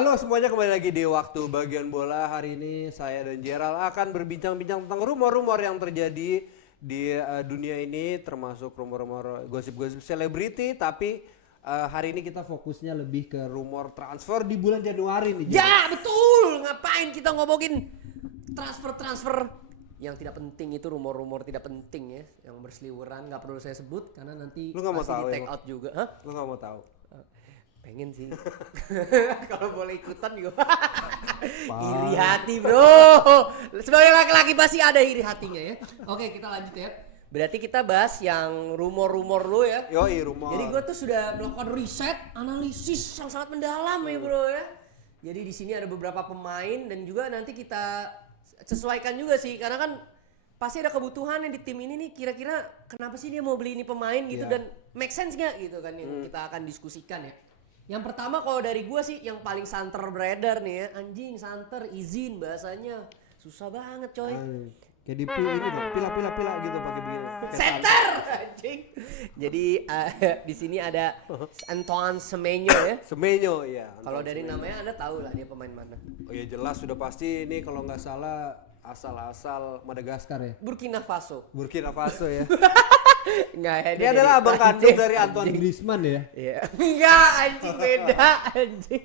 Halo semuanya, kembali lagi di Waktu Bagian Bola. Hari ini saya dan Gerald akan berbincang-bincang tentang rumor-rumor yang terjadi di dunia ini, termasuk rumor-rumor gosip-gosip selebriti. Tapi hari ini kita fokusnya lebih ke rumor transfer di bulan Januari nih. Ya betul, ngapain kita ngomongin transfer yang tidak penting, itu rumor-rumor tidak penting ya, yang berseliweran, nggak perlu saya sebut karena nanti Lu nggak mau pasti tahu di take emang? out juga. Hah? Lu nggak mau tahu? Pengen sih. Kalau boleh ikutan juga. Iri hati bro. Sebagai laki-laki pasti ada iri hatinya ya. Oke, kita lanjut ya. Berarti kita bahas yang rumor-rumor lo ya. Yoi, rumor. Jadi gue tuh sudah melakukan riset, analisis yang sangat mendalam ya bro ya. Jadi di sini ada beberapa pemain dan juga nanti kita sesuaikan juga sih, karena kan pasti ada kebutuhan yang di tim ini nih, kira-kira kenapa sih dia mau beli ini pemain gitu dan make sense nggak gitu kan, yang kita akan diskusikan ya. Yang pertama kalau dari gue sih yang paling santer beredar nih ya, anjing santer izin bahasanya susah banget coy. Kayak di ini dong, pila gitu pakai begini. Setter anjing. Jadi di sini ada Antoine Semenyo ya. Semenyo ya. Kalau dari namanya Anda tahu lah dia pemain mana. Oh ya jelas, sudah pasti ini kalau nggak salah asal Madagaskar ya. Burkina Faso. Burkina Faso ya. Enggak ya. Dia adalah abang kandung dari Antoine Griezmann ya. Iya. Enggak anjing, beda anjing.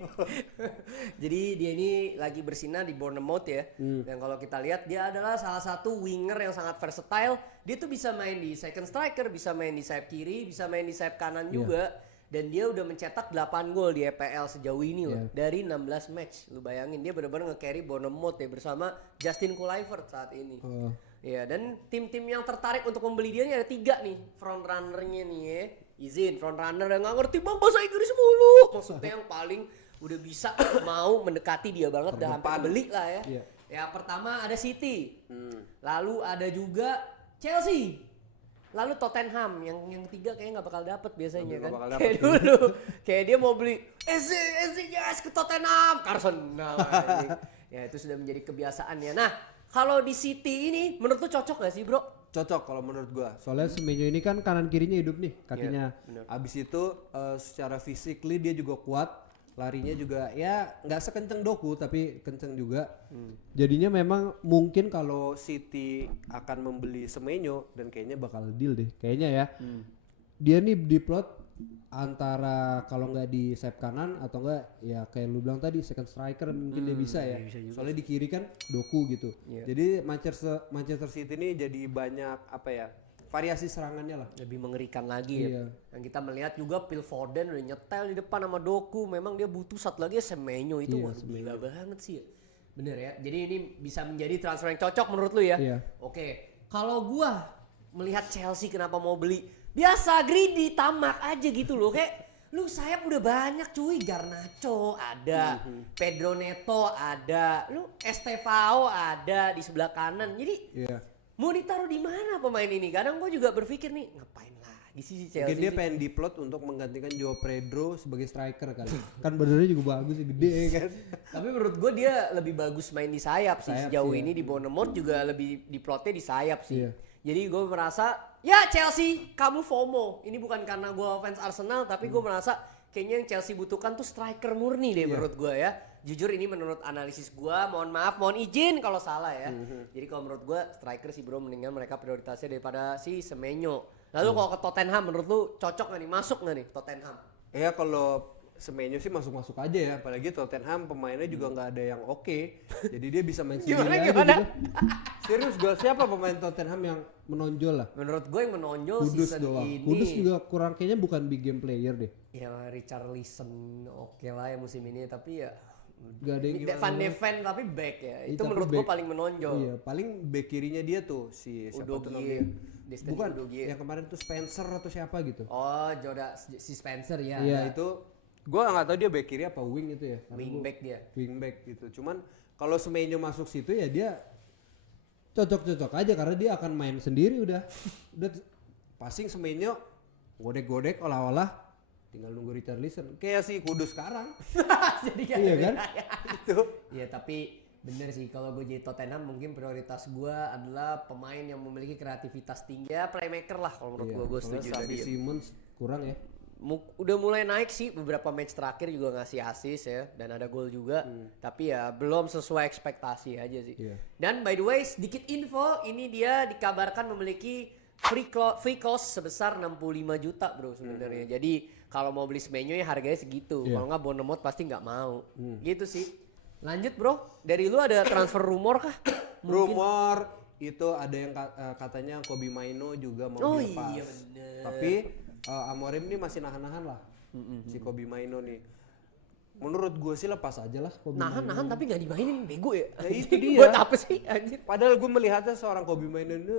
Jadi dia ini lagi bersinar di Bournemouth ya. Dan kalau kita lihat dia adalah salah satu winger yang sangat versatile. Dia tuh bisa main di second striker, bisa main di sayap kiri, bisa main di sayap kanan juga. Dan dia udah mencetak 8 gol di EPL sejauh ini loh. Dari 16 match. Lu bayangin dia benar-benar nge-carry Bournemouth ya bersama Justin Kluivert saat ini. Ya, dan tim-tim yang tertarik untuk membeli dia ini ada 3 nih front runner-nya nih ya. Izin front runner yang nggak ngerti bang bahasa Inggris mulu. Maksudnya yang paling udah bisa mau mendekati dia banget dan hampir beli lah ya. Ya pertama ada City. Lalu ada juga Chelsea. Lalu Tottenham, yang ketiga kayaknya nggak bakal dapet biasanya kan. Kayak dulu, kayak dia mau beli Eze yes ke Tottenham, Arsenal. Ya itu sudah menjadi kebiasaan ya. Nah kalau di City ini menurut lu cocok gak sih bro? Cocok kalau menurut gua. Soalnya Semenyo ini kan kanan kirinya hidup nih kakinya. Abis itu secara physically dia juga kuat, larinya juga ya nggak sekenceng Doku tapi kenceng juga. Jadinya memang mungkin Kalau City akan membeli Semenyo dan kayaknya bakal bakal deal deh kayaknya ya. Dia nih diplot antara kalau nggak di sayap kanan atau enggak ya kayak lu bilang tadi second striker mungkin dia bisa ya. Soalnya di kiri kan Doku gitu. Jadi Manchester City ini jadi banyak apa ya? Variasi serangannya lah. Lebih mengerikan lagi ya. Yang kita melihat juga Phil Foden udah nyetel di depan sama Doku. Memang dia butuh satu lagi Semenyo itu. Waduh gila banget sih ya. Bener ya. Jadi ini bisa menjadi transfer yang cocok menurut lu ya. Oke. Kalau gua melihat Chelsea kenapa mau beli, biasa greedy, tamak aja gitu loh. Kayak lu sayap udah banyak cuy. Garnacho ada, Pedro Neto ada, lu Estevao ada di sebelah kanan. Jadi mau ditaruh di mana pemain ini? Kadang gue juga berpikir nih, ngapain lagi sih si Chelsea? Mungkin dia pengen diplot untuk menggantikan Joao Pedro sebagai striker kan. kan badannya juga bagus sih, gede kan. Tapi menurut gue dia lebih bagus main di sayap sih. Sejauh ini di Bournemouth juga lebih diplotnya di sayap sih. Jadi gue merasa, ya Chelsea kamu FOMO. Ini bukan karena gue fans Arsenal, tapi gue merasa kayaknya yang Chelsea butuhkan tuh striker murni deh menurut gue ya. Jujur ini menurut analisis gue, mohon maaf, mohon izin kalau salah ya. Jadi kalau menurut gue striker sih bro, mendingan mereka prioritasnya daripada si Semenyo. Lalu kalau ke Tottenham menurut lu cocok gak nih, masuk gak nih Tottenham? Ya kalau Semenyo sih masuk-masuk aja ya, apalagi Tottenham pemainnya juga nggak ada yang oke. Jadi dia bisa main sendiri aja Gimana? gitu. Serius gue, siapa pemain Tottenham yang menonjol lah? Menurut gue yang menonjol Kudus season doang. ini. Kudus juga kurang, kayaknya bukan big game player deh. Ya Richarlison oke lah ya musim ini, tapi ya Gak ada yang Van de Ven tapi back ya. Itu tapi menurut gue back. paling menonjol. Iya, paling bek kirinya dia tuh si siapa tuh namanya? Udogie. Bukan, Udogie. yang kemarin tuh Spencer atau siapa gitu. Oh, si Spencer ya. Iya, itu gua nggak tahu dia bek kiri apa wing itu ya. Wingback dia. Wingback gitu. Cuman kalau Semenyo masuk situ ya dia cocok-cocok aja karena dia akan main sendiri udah passing Semenyo godek-godek olah-olah tinggal nunggu Richarlison kayak si Kudus sekarang. Jadi Iya kan? Itu. Iya, tapi bener sih kalau gue jadi Tottenham mungkin prioritas gue adalah pemain yang memiliki kreativitas tinggi ya, playmaker lah kalau menurut gue setuju Soalnya tadi. Xavi Simons kurang ya. udah mulai naik sih, beberapa match terakhir juga ngasih assist ya dan ada gol juga. Tapi ya belum sesuai ekspektasi aja sih. Iya. Dan by the way sedikit info, ini dia dikabarkan memiliki free cost sebesar 65 juta bro sebenarnya. Jadi kalau mau beli Semenyo ya harganya segitu. Iya. Kalau nggak Bournemouth pasti nggak mau. Gitu sih. Lanjut bro, dari lu ada transfer rumor kah? Rumor itu ada yang katanya Kobe Maino juga mau dilepas. Iya bener. Tapi Amorim ini masih nahan-nahan lah. Si Kobe Maino nih. Menurut gue sih lepas aja lah Kobe Maino. Nahan tapi nggak dimainin, bego ya. Ya itu dia. Buat apa sih anjir? Padahal gue melihatnya seorang Kobe Maino ini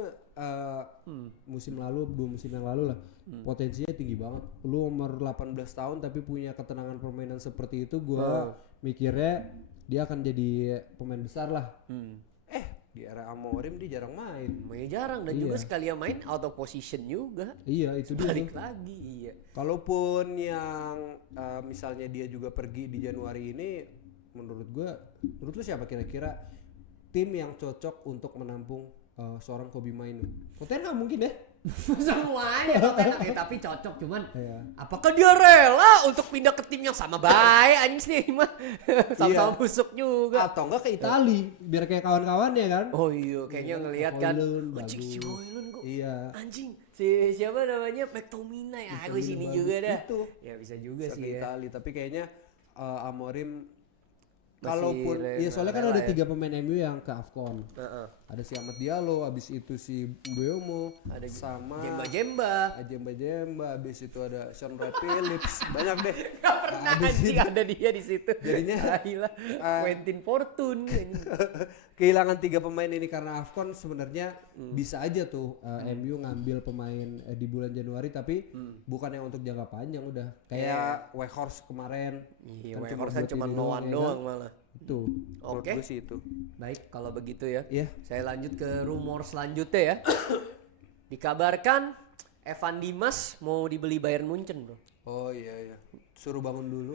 musim lalu, 2 musim yang lalu lah, potensinya tinggi banget. Lu umur 18 tahun tapi punya ketenangan permainan seperti itu, gue mikirnya dia akan jadi pemain besar lah. Di era Amorim dia jarang main. Mainnya jarang dan juga sekali yang main out of position juga. Iya itu dia. Balik lagi, iya. Kalaupun yang misalnya dia juga pergi di Januari ini, menurut lu siapa kira-kira tim yang cocok untuk menampung seorang Kobe Maino? Tottenham mungkin ya? Semuanya Tottenham ya, tapi cocok cuman Iya. apakah dia rela untuk pindah ke tim yang sama baik anjing sih mah sama-sama busuk juga. Atau enggak ke Itali biar kayak kawan-kawannya kan. Oh iya, kayaknya ngelihat kan. Højlund Anjing si bagus. Højlund kok. Iya. Anjing si siapa namanya McTominay ya, aku sini bagus. juga dah. Itu. Ya bisa juga Bisa sih ke ya. Itali, tapi kayaknya Amorim Masih kalaupun ya soalnya kan rela ada 3 pemain MU yang ke AFCON. Heeh. Ada si Ahmad Diallo, habis itu si Mbeumo, Ada sama Jemba-jemba. Jemba, habis itu ada Sean Ray Phillips, banyak deh. Gak pernah anjing ada dia di situ. Jadinya, gila. Quentin Fortune. anjing. Kehilangan 3 pemain ini karena AFCON sebenarnya bisa aja tuh MU ngambil pemain di bulan Januari, tapi bukan yang untuk jangka panjang udah. Kayak Weghorst kemarin. Iya, kan Weghorst buat cuma ini no one ya doang kan? malah. Itu. Menurut Oke. gue sih itu. Baik, kalau begitu ya. Iya. Saya lanjut ke rumor selanjutnya ya. Dikabarkan Evan Dimas mau dibeli Bayern Munchen, bro. Oh iya. Suruh bangun dulu.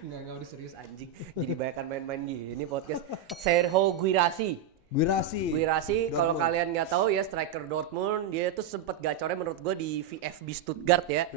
Enggak udah serius anjing. Jadi bayangkan main-main gini podcast. Sergio Guirassy kalau kalian nggak tahu ya, striker Dortmund, dia tuh sempet gacornya menurut gue di VfB Stuttgart ya.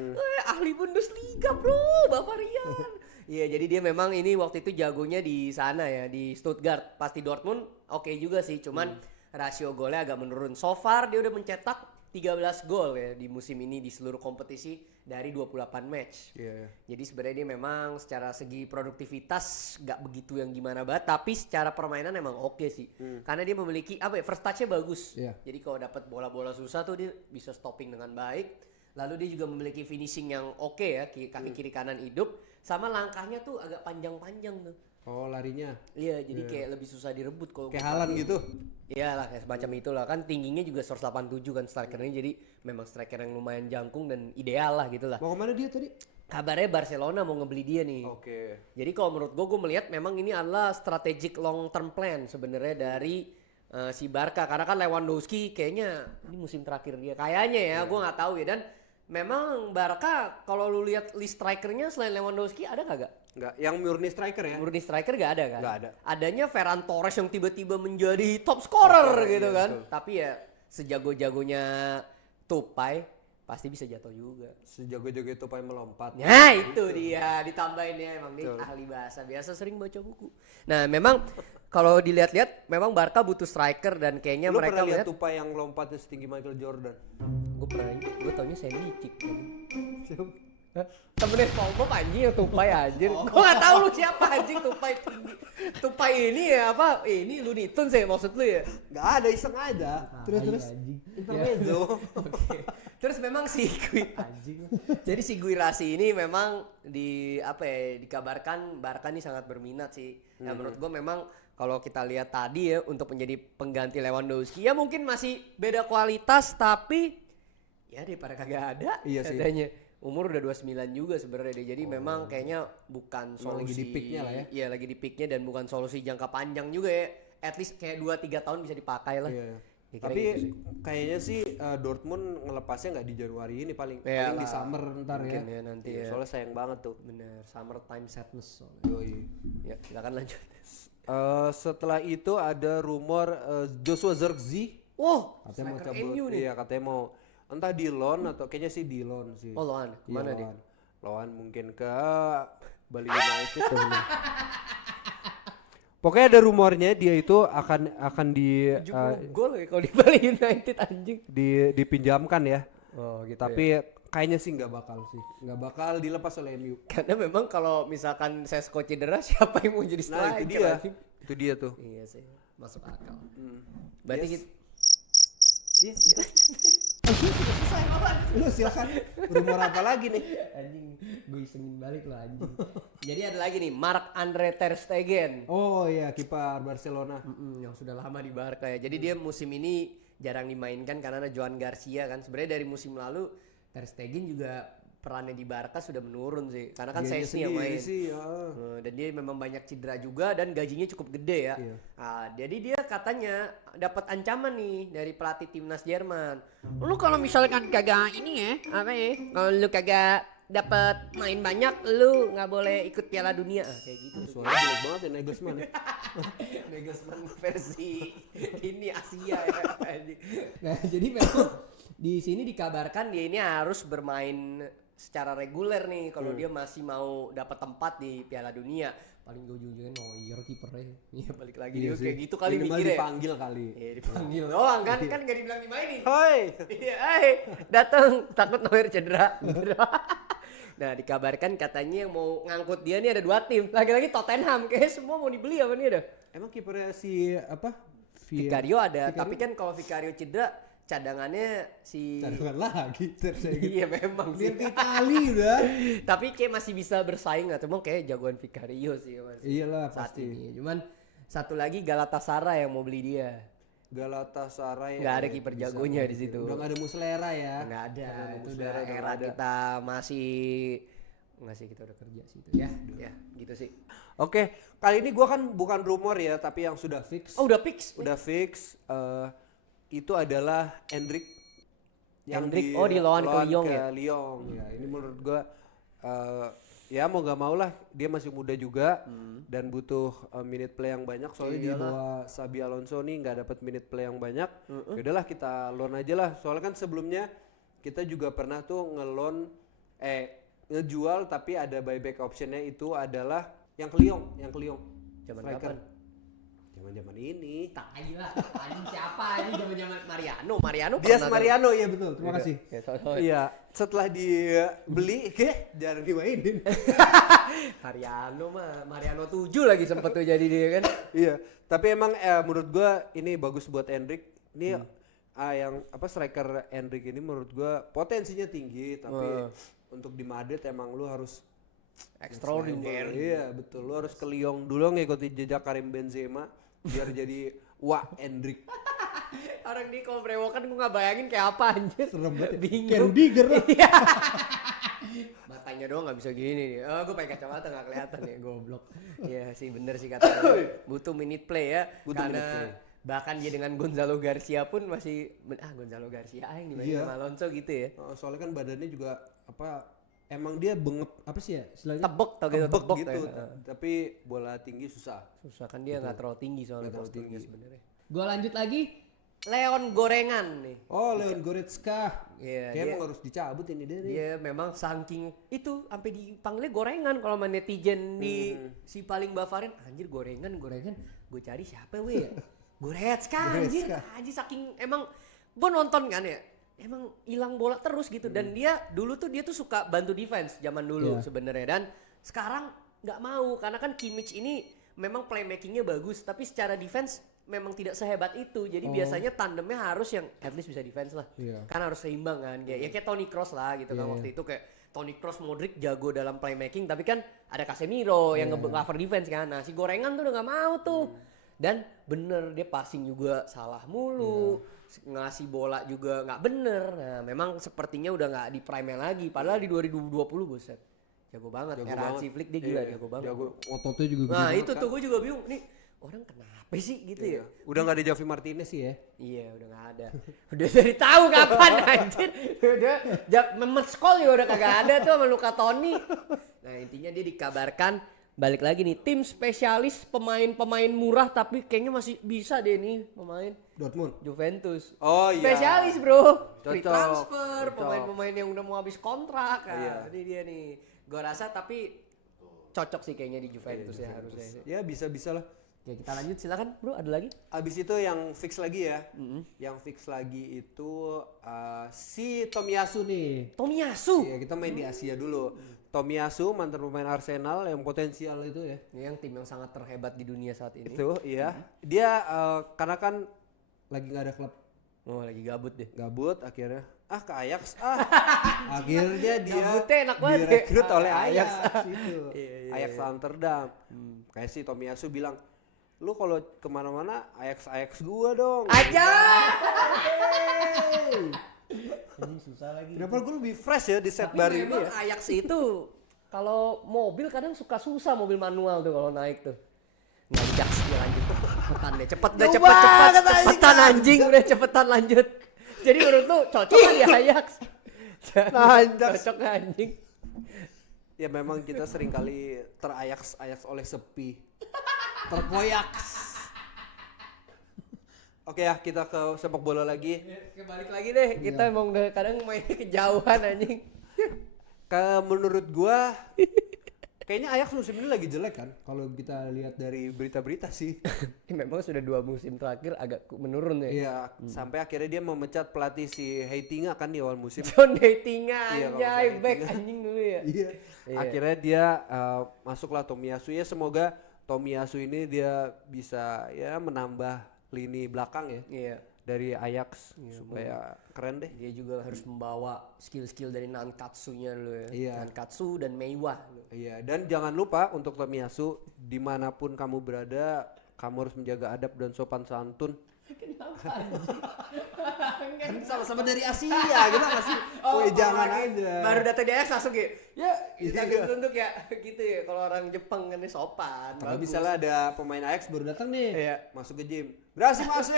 Ahli Bundesliga bro, Bavarian. Iya, jadi dia memang ini waktu itu jagonya di sana ya, di Stuttgart. Pasti Dortmund oke juga sih, cuman rasio golnya agak menurun. So far dia udah mencetak 13 gol ya di musim ini di seluruh kompetisi dari 28 match. Iya. Jadi sebenarnya dia memang secara segi produktivitas nggak begitu yang gimana banget, tapi secara permainan emang oke sih. Karena dia memiliki first touch-nya bagus. Iya. Jadi kalau dapat bola-bola susah tuh dia bisa stopping dengan baik. Lalu dia juga memiliki finishing yang oke ya, kaki kiri kanan hidup, sama langkahnya tuh agak panjang-panjang tuh. Oh larinya. Iya, jadi kayak lebih susah direbut kalau Kayak Haaland gitu. Iya lah, kayak semacam itulah kan, tingginya juga 187 kan strikernya, jadi memang striker yang lumayan jangkung dan ideal lah gitu lah. Mau kemana dia tadi? Kabarnya Barcelona mau ngebeli dia nih. Oke. Jadi kalau menurut gue melihat memang ini adalah strategic long term plan sebenarnya dari si Barca, karena kan Lewandowski kayaknya ini musim terakhir dia kayaknya ya, gue nggak tahu ya. Dan memang Barca kalau lu lihat list strikernya selain Lewandowski ada kagak? Enggak, yang murni striker ya? Murni striker gak ada kan? Nggak ada. Adanya Ferran Torres yang tiba-tiba menjadi top scorer gitu iya, kan. betul. Tapi ya sejago-jagonya Tupai pasti bisa jatuh juga. Sejago-jago itu paling melompat. Nah itu dia, ditambahin ya emang nih Betul. ahli bahasa, biasa sering baca buku. Nah memang kalau dilihat-lihat memang Barca butuh striker dan kayaknya Lu mereka pernah lihat lihat. Tupai yang lompatnya setinggi Michael Jordan? Gue taunya Sandy Chick. Temennya SpongeBob anjing yang Tupai anjir. Gue gak tahu lu siapa anjing Tupai tinggi. Tupai ini ya apa? Ini Looney Tunes ya maksud lu ya? Gak ada, iseng aja. Terus intermezzo. Oke. Terus memang jadi si Guirassy ini memang dikabarkan Barca ini sangat berminat sih. Nah menurut gue memang kalau kita lihat tadi ya, untuk menjadi pengganti Lewandowski ya mungkin masih beda kualitas, tapi ya daripada kagak ada Iya sih. katanya. Umur udah 29 juga sebenarnya dia. Jadi memang kayaknya bukan Emang solusi. lagi di peaknya lah ya. Iya lagi di peaknya dan bukan solusi jangka panjang juga ya. At least kayak 2-3 tahun bisa dipakai lah. Iya. Ya, kira Tapi gitu sih. kayaknya sih Dortmund ngelepasnya nggak di Januari ini paling Iya di lah. summer ntar ya. Mungkin ya nanti Iya, ya. soalnya sayang banget tuh. Bener, summertime sadness soalnya. Yoi. Ya, silakan lanjut. Setelah itu ada rumor Joshua Zirkzee Wow, katanya mau striker cabut. MU nih. Iya, katanya mau Entah di loan atau kayaknya sih di loan sih. Oh, loan. Kemana dia? Loan mungkin ke Bali United tuh. Pokoknya ada rumornya dia itu akan 70 gol ya kalau di Bali United anjing. dipinjamkan ya. Oh gitu. Tapi kayaknya sih nggak bakal dilepas oleh MU. Karena memang kalau misalkan Sesko cedera siapa yang mau jadi Nah striker? itu dia, anjing? itu dia tuh. Iya sih, masuk akal. Berarti Yes. gitu. Iya. Lu silakan. Rumor apa lagi nih? Anjing, gue isengin balik lo anjing. Jadi ada lagi nih, Marc-Andre ter Stegen. Oh iya, kiper Barcelona. Yang sudah lama di Barca ya. Jadi dia musim ini jarang dimainkan karena ada Joan Garcia kan. Sebenarnya dari musim lalu ter Stegen juga perannya di Barca sudah menurun sih. Karena kan Dianya Szczesny yang main. sendiri sih, ya. Dan dia memang banyak cedera juga dan gajinya cukup gede ya. Iya. Nah, jadi dia katanya dapat ancaman nih dari pelatih timnas Jerman. Lu kalau misalkan kagak ini ya, apa ya? Kalau lu kagak dapat main banyak, lu nggak boleh ikut Piala Dunia. Kayak gitu. Suaranya jelek banget ya Nagelsmann ya. Nagelsmann versi ini Asia ya. Nah, jadi memang Di sini dikabarkan dia ini harus bermain secara reguler nih kalau dia masih mau dapat tempat di Piala Dunia. Paling ujung-ujungnya Neuer kipernya. Iya balik lagi dia kayak gitu kali Minimal mikirnya. dipanggil kali. Iya dipanggil doang kan nggak dibilang dimainin. Hoi. Iya, datang takut Neuer cedera. Nah dikabarkan katanya yang mau ngangkut dia nih ada 2 tim. Lagi-lagi Tottenham kayaknya semua mau dibeli apa nih ada. Emang kipernya si apa? Vicario ada, tapi kan kalau Vicario cedera cadangannya si Cadangan lagi Ter Stegen. iya memang sih. Lihat Itali udah. Tapi kayak masih bisa bersaing lah, cuma kayak jagoan Vicario sih masih Iyalah saat pasti. ini. Cuman satu lagi Galatasaray yang mau beli dia. Galatasaray. Nggak ada kiper jagonya di situ. Udah nggak ada Muslera ya. Nggak ada. Karena Itu Muslera udah udah era nggak ada. kita masih nggak sih kita udah kerja sih itu ya. Ya, gitu sih. Oke, kali ini gua kan bukan rumor ya, tapi yang sudah fix. Oh, udah fix. Udah fix. Itu adalah Endrick. Endrick, di loan ke Lyon ya? Lyon. Ya, ini menurut gua ya mau gak mau lah, dia masih muda juga dan butuh minute play yang banyak, soalnya di bawah Xabi Alonso nih nggak dapat minute play yang banyak. Yaudahlah kita loan aja lah, soalnya kan sebelumnya kita juga pernah tuh ngejual tapi ada buyback optionnya, itu adalah yang ke Lyon. Zaman Striker. kapan? Zaman ini. Tai lah. Anjing siapa? Ini zaman-zaman Mariano. Dias pernah Mariano, iya betul. Terima tuh. kasih. Ya, soalnya Iya, setelah dibeli, jarang dimainin. Mariano 7 lagi sempet tuh jadi dia kan. Iya, tapi emang menurut gua ini bagus buat Endrick. Ini yang striker Endrick ini menurut gua potensinya tinggi, tapi untuk di Madrid emang lu harus Extraordinary. Iya, betul. Lu harus ke Lyon dulu ngikutin jejak Karim Benzema biar jadi Endrick. Orang di kalau brewokan gue nggak bayangin kayak apa anjir. serem banget. Ya. Bingung. Kayak Rudiger lah. Matanya doang nggak bisa gini nih. Oh, gue pakai kacamata nggak kelihatan ya, goblok. Iya sih bener sih katanya. Butuh minute play ya. Butuh karena minute play. bahkan dia dengan Gonzalo Garcia pun masih Gonzalo Garcia yang dimainin sama Alonso gitu ya. Soalnya kan badannya juga emang dia bengep apa sih ya istilahnya? Tebok tau gitu, tebok gitu. ya. Tapi bola tinggi susah. Susah kan dia nggak terlalu tinggi soalnya posturnya sebenarnya. Gua lanjut lagi. Leon Gorengan nih. Oh, Leon Goretzka. Iya, Kayak dia- emang harus dicabut ini dia nih. Dia memang saking itu sampai dipanggilnya gorengan kalau sama netizen di si paling Bavarian, anjir gorengan. Gue cari siapa weh ya? Goretzka anjir. Anjir saking emang gue nonton kan ya. Emang hilang bola terus gitu dan dia tuh suka bantu defense zaman dulu sebenarnya, dan sekarang nggak mau karena kan Kimmich ini memang playmakingnya bagus tapi secara defense memang tidak sehebat itu. Jadi biasanya tandemnya harus yang at least bisa defense lah. Kan harus seimbang kan. Ya kayak Toni Kroos lah gitu kan waktu itu kayak Toni Kroos, Modric jago dalam playmaking tapi kan ada Casemiro yang nge-cover defense kan. Nah, si gorengan tuh udah nggak mau tuh. Dan bener dia passing juga salah mulu. Ngasih bola juga nggak bener. Nah, memang sepertinya udah nggak di prime lagi. Padahal di 2020 buset. Jago banget. Era Hansi Flick dia gila jago banget. Ototnya juga Nah, gede itu tuh gue juga bingung. Nih orang kenapa sih gitu ya? Udah nggak ada Javi Martinez sih ya. Iya udah nggak ada. Udah dari tahu kapan anjir. Udah Mehmet Skol juga udah kagak ada tuh sama Luka Toni. Nah intinya dia dikabarkan balik lagi nih tim spesialis pemain-pemain murah tapi kayaknya masih bisa deh nih pemain Dortmund. Juventus. Oh iya. Spesialis bro, free Cocok, transfer, cocok. pemain-pemain yang udah mau habis kontrak. Iya. Ini dia nih. Gua rasa tapi cocok sih kayaknya di Juventus ya harusnya. Ya bisa-bisa lah. Oke, kita lanjut silakan bro, ada lagi? Abis itu yang fix lagi ya. Yang fix lagi itu si Tomiyasu nih. Tomiyasu. Iya, kita main di Asia dulu. Tomiyasu mantan pemain Arsenal yang potensial itu ya. Ini yang tim yang sangat terhebat di dunia saat ini. Itu iya. Dia karena kan Lagi nggak ada klub Oh, lagi gabut deh. gabut akhirnya ke Ajax akhirnya dia Gabutnya enak banget ya. direkrut oleh Ajax. Ajax itu. Iya, Ajax Amsterdam. Kayak si Tomiyasu bilang, lu kalau kemana-mana Ajax gua dong. Aja. ini susah lagi. Kenapa gue lebih fresh ya di set Tapi baru ini memang ya? Ajax itu kalau mobil kadang suka susah mobil manual tuh kalau naik tuh. Ajax ya lanjut. Cepetan deh, cepetan anjing, udah cepetan lanjut. Jadi menurut lu cocok kan ya Ajax? Ajax. Cocok anjing. Ya memang kita sering kali terayak oleh sepi. Terkoyak. Oke ya, kita ke sepak bola lagi. Balik lagi deh, kita emang udah kadang mainnya kejauhan anjing. Menurut gua kayaknya Ajax musim ini lagi Jelek kan kalau kita lihat dari berita-berita sih. Memang sudah 2 musim terakhir agak menurun ya. Iya, sampai akhirnya dia memecat pelatih si Heitinga kan di awal musim. John Datinga Iya, kalau anjay, nggak back Datinga. anjing dulu ya. iya Akhirnya dia masuklah Tomiyasu ya, semoga Tomiyasu ini dia bisa ya menambah lini belakang ya Iya. dari Ajax supaya keren deh. Dia juga harus membawa skill-skill dari Nankatsu-nya dulu ya. Iya. Nankatsu dan Meiwa. Iya, dan jangan lupa untuk Tomiyasu dimanapun kamu berada, kamu harus menjaga adab dan sopan santun. Kenapa kan sama-sama dari Asia kita masih jangan aja Baru datang di Ajax langsung kayak, ya kita Iya. tunduk ya. Gitu ya, kalau orang Jepang kan sopan. Kalau bagus. misalnya ada pemain Ajax baru datang nih Iya. masuk ke gym, berhasil masih.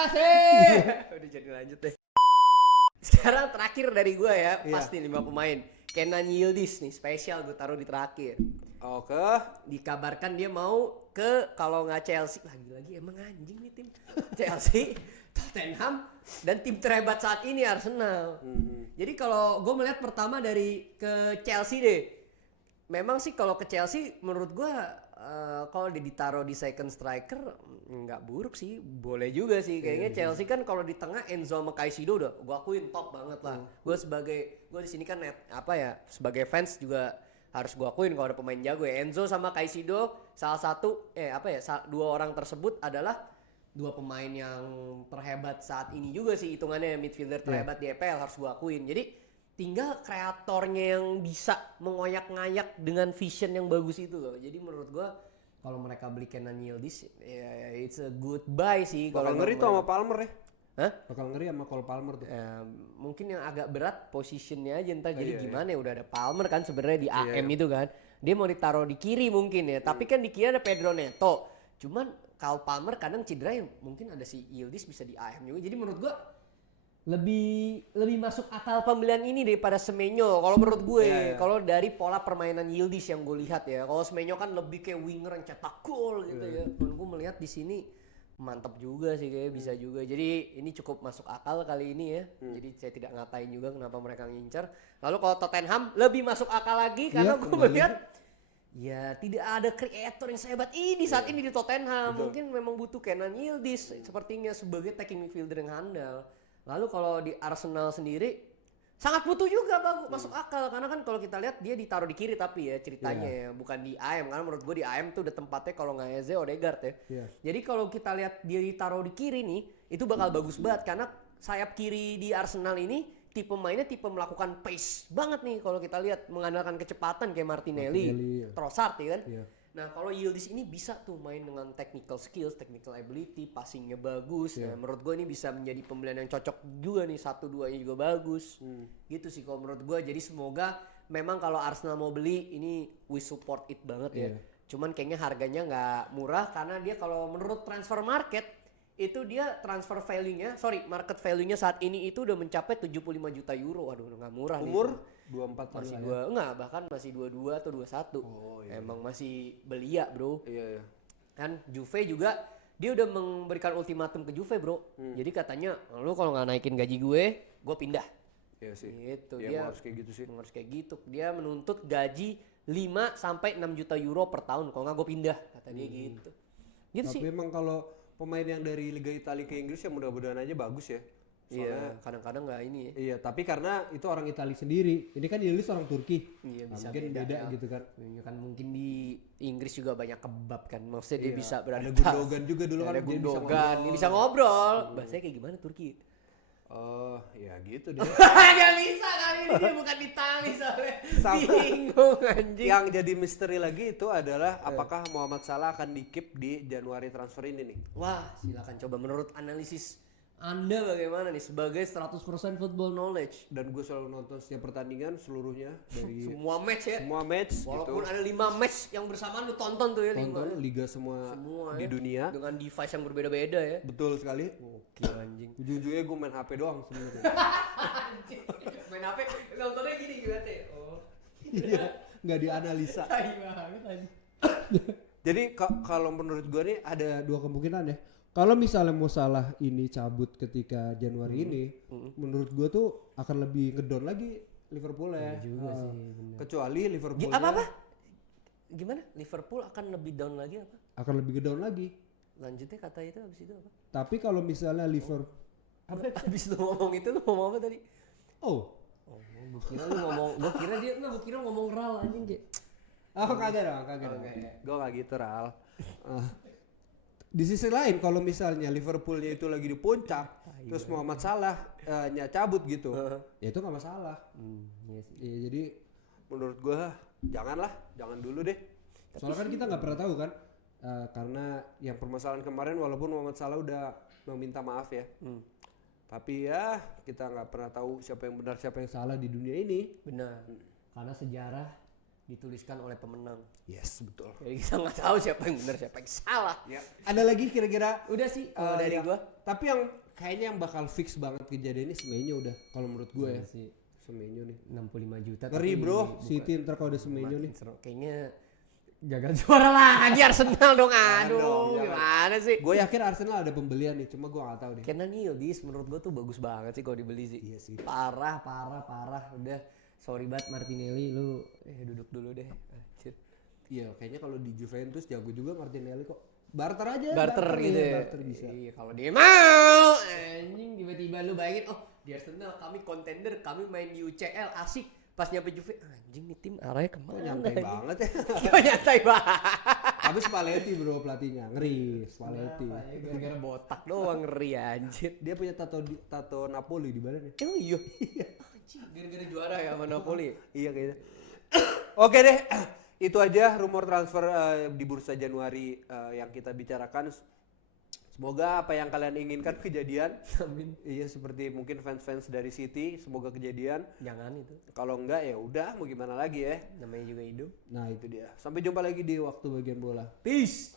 Masih. Udah jadi lanjut deh. Sekarang terakhir dari gua ya, Iya. pasti 5 pemain. Kenan Yildiz nih, spesial gue taruh di terakhir. Oke. Dikabarkan dia mau ke kalau nggak Chelsea, lagi-lagi emang anjing nih tim. Chelsea, Tottenham, dan tim terhebat saat ini Arsenal. Jadi kalau gue melihat pertama dari ke Chelsea deh. Memang sih kalau ke Chelsea menurut gue kalau ditaruh di second striker nggak buruk sih, boleh juga sih kayaknya. Chelsea kan kalau di tengah Enzo sama Caicedo udah gue akuin top banget lah. Gue di sini kan sebagai fans juga harus gue akuin kalau ada pemain jago ya. Enzo sama Caicedo salah satu dua orang tersebut adalah dua pemain yang terhebat saat ini juga sih hitungannya, midfielder terhebat di EPL harus gue akuin. Jadi tinggal kreatornya yang bisa mengoyak-ngayak dengan vision yang bagus itu loh. Jadi menurut gua kalau mereka beli Kenan Yildiz ya it's a good buy sih. Bakal Kalau ngeri tuh sama Palmer ya. Hah? bakal ngeri sama Cole Palmer tuh Mungkin yang agak berat positionnya aja entar jadi iya, gimana ya, udah ada Palmer kan sebenarnya di Iya, AM itu kan. Dia mau ditaruh di kiri mungkin ya, tapi kan di kiri ada Pedro Neto. Cuman Cole Palmer kadang cedera ya, mungkin ada si Yildiz bisa di AM juga. Jadi menurut gua lebih masuk akal pembelian ini daripada Semenyo kalau menurut gue. Kalau dari pola permainan Yildiz yang gue lihat ya, kalau Semenyo kan lebih kayak winger yang cetak gol gitu ya. Dan gue melihat di sini mantap juga sih, kayak bisa juga. Jadi ini cukup masuk akal kali ini ya. Jadi saya tidak ngatain juga kenapa mereka ngincer. Lalu kalau Tottenham lebih masuk akal lagi karena gue melihat ya tidak ada kreator yang sehebat ini saat ini di Tottenham. Mungkin memang butuh Kenan Yildiz sepertinya sebagai attacking midfielder yang handal. Lalu kalau di Arsenal sendiri sangat butuh juga masuk akal karena kan kalau kita lihat dia ditaruh di kiri tapi ya ceritanya ya bukan di AM, karena menurut gue di AM tuh udah tempatnya kalau nggak Eze Odegaard ya. Jadi kalau kita lihat dia ditaruh di kiri nih itu bakal bagus banget karena sayap kiri di Arsenal ini tipe mainnya tipe melakukan pace banget nih kalau kita lihat, mengandalkan kecepatan kayak Martinelli Trossard ya kan. Nah kalau Yildiz ini bisa tuh main dengan technical skills, technical ability, passingnya bagus. Nah, menurut gue ini bisa menjadi pembelian yang cocok juga nih, 1-2 nya juga bagus. Gitu sih kalau menurut gue. Jadi semoga memang kalau Arsenal mau beli ini we support it banget ya. Cuman kayaknya harganya nggak murah karena dia kalau menurut transfer market itu dia market value-nya saat ini itu udah mencapai 75 juta euro. Waduh, nggak murah nih. Umur 24 masih lah ya. enggak, bahkan masih 22 atau 21. Oh, iya. Emang masih belia, Bro. Iya. Kan Juve juga dia udah memberikan ultimatum ke Juve, Bro. Jadi katanya, lu kalau nggak naikin gaji gue pindah. Iya sih. Gitu. Ya, Dia harus kayak gitu sih. harus kayak gitu. Dia menuntut gaji 5 sampai 6 juta euro per tahun. Kalau nggak gue pindah, kata dia gitu. Gitu Tapi sih. emang kalau Pemain yang dari Liga Italia ke Inggris ya mudah-mudahan aja bagus ya. Iya, kadang-kadang nggak ini ya. iya, tapi karena itu orang Italia sendiri. Ini kan Yelis orang Turki. Iya, Nah, bisa mungkin beda beda ya. gitu kan. Ya kan mungkin di Inggris juga banyak kebab kan. Maksudnya dia Iya. bisa Ada beradaptasi. Gundogan juga dulu kan. Ada dia bisa Gundogan, dia bisa ngobrol. ngobrol. Bahasanya kayak gimana Turki? Oh, ya gitu deh. Gak bisa kali ini, dia bukan di Itali soalnya. Sama. Bingung anjing. Yang jadi misteri lagi itu adalah apakah Muhammad Salah akan di-keep di Januari transfer ini nih. Wah, silakan coba menurut analisis Anda bagaimana nih sebagai 100% football knowledge? Dan gue selalu nonton setiap pertandingan seluruhnya dari Semua match ya. semua match Walaupun gitu. ada 5 match yang bersamaan lu tonton tuh ya 5. Tonton liga semua Di ya. dunia. Dengan device yang berbeda-beda ya. Betul sekali. Oke anjing. Ujung-ujungnya gue main HP doang sebenarnya. Main HP nontonnya gini ya. Oh. Iya, nggak dianalisa. Tai banget anjing. Jadi kalau menurut gue nih Ada dua kemungkinan ya. Kalau misalnya mau Salah ini cabut ketika Januari ini, menurut gua tuh akan lebih ngedon lagi Liverpool ya. kecuali Liverpool Apa? Gimana? Liverpool akan lebih down lagi apa? Akan lebih ngedon lagi. Lanjutnya kata itu habis itu apa? Tapi kalau misalnya Liverpool, Habis lu ngomong itu lu ngomong apa tadi? oh, Gua kira lu ngomong, gua kira ngomong Ral anjing kayak. kagak dong, kagak dong. gue gak gitu Ral. Di sisi lain kalau misalnya Liverpoolnya itu lagi di puncak, terus Muhammad Salah cabut gitu. ya itu nggak masalah. Iya sih. Ya, jadi Menurut gue jangan dulu deh. soalnya kan kita nggak pernah tahu kan, karena Yang permasalahan kemarin walaupun Muhammad Salah udah meminta maaf ya. Tapi ya kita nggak pernah tahu siapa yang benar siapa yang salah di dunia ini. Benar. Karena sejarah dituliskan oleh pemenang. Yes, betul. Jadi kita nggak tahu siapa yang benar siapa yang salah. Ya. Ada lagi kira-kira Udah sih kalau dari ya, gua. Tapi yang kayaknya yang bakal fix banget kejadian ini Semenyo udah kalau menurut gue ya. sih Semenyo nih. 65 juta. Ngeri, tapi bro. bukan- City ntar kalau ada Semenyo nih. seru. Kayaknya gagal juara lagi Arsenal dong. Jangan dong, Aduh, jangan. gimana sih? Gue yakin Arsenal ada pembelian nih, cuma gue nggak tahu deh. Kenan Yildiz menurut gua tuh bagus banget sih kalau dibeli sih. Iya sih. Parah. Udah sorry banget Martinelli, lu duduk dulu deh. Anjir. Iya, kayaknya kalau di Juventus jago juga Martinelli kok. Barter aja. Barter gitu iya, ya. Barter bisa. Iya, kalau dia mau anjing tiba-tiba lu bayangin, oh di Arsenal kami contender, kami main di UCL asik. Pas nyampe Juve, anjing nih tim arahnya kemana? Kok nyantai banget ya. Kok nyantai banget. Tapi Spalletti bro pelatihnya, ngeri Spalletti. Gara-gara botak doang ngeri anjir. Dia punya tato Napoli di badannya. Emang iya? Anjing, gara-gara juara ya sama Napoli. Iya kayaknya. Oke deh, itu aja rumor transfer di bursa Januari yang kita bicarakan. Semoga apa yang kalian inginkan kejadian. Amin. Iya seperti mungkin fans-fans dari City, semoga kejadian. Jangan itu. Kalau enggak ya udah mau gimana lagi ya. Namanya juga hidup. Nah Itu dia. Sampai jumpa lagi di waktu bagian bola. Peace.